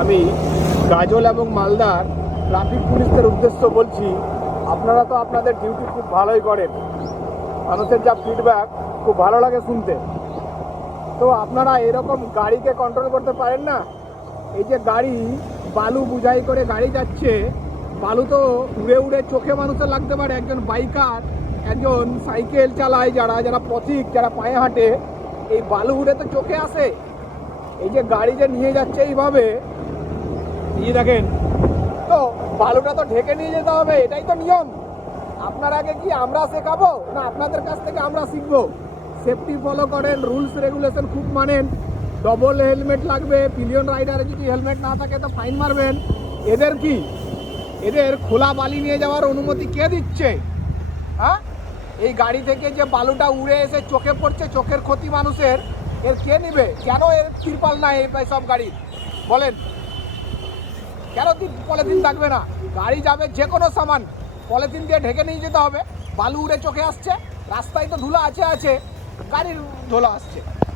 আমি গাজল এবং মালদার ট্রাফিক পুলিশদের উদ্দেশ্য বলছি, আপনারা তো আপনাদের ডিউটি খুব ভালোই করেন, মানুষের যা ফিডব্যাক খুব ভালো লাগে শুনতে। তো আপনারা এরকম গাড়িকে কন্ট্রোল করতে পারেন না? এই যে গাড়ি বালু বোঝাই করে গাড়ি যাচ্ছে, বালু তো উড়ে উড়ে চোখে মানুষের লাগতে পারে। একজন বাইকার, একজন সাইকেল চালায়, যারা পথিক, যারা পায়ে হাঁটে, এই বালু উড়ে তো চোখে আসে। এই যে গাড়ি যে নিয়ে যাচ্ছে এইভাবে, এই দেখেন, তো বালুটা তো ঢেকে নিয়ে যেতে হবে, এটাই তো নিয়ম। আপনার আগে কি আমরা শেখাবো, না আপনাদের কাছ থেকে আমরা শিখবো? সেফটি ফলো করেন, রুলস রেগুলেশন খুব মানেন, ডবল হেলমেট লাগবে, পিলিয়ন রাইডারে যদি হেলমেট না থাকে তো ফাইন মারবেন। এদের কি, এদের খোলা বালি নিয়ে যাওয়ার অনুমতি কে দিচ্ছে? হ্যাঁ, এই গাড়ি থেকে যে বালুটা উড়ে এসে চোখে পড়ছে, চোখের ক্ষতি মানুষের, এর কে নেবে? কেন এর তিরপাল নাই এই সব গাড়ির? বলেন, কেন পলিথিন থাকবে না? গাড়ি যাবে যে কোনো সামান পলিথিন দিয়ে ঢেকে নিয়ে যেতে হবে। বালু উড়ে চোখে আসছে, রাস্তায় তো ধুলো আছে, গাড়ির ধুলো আসছে।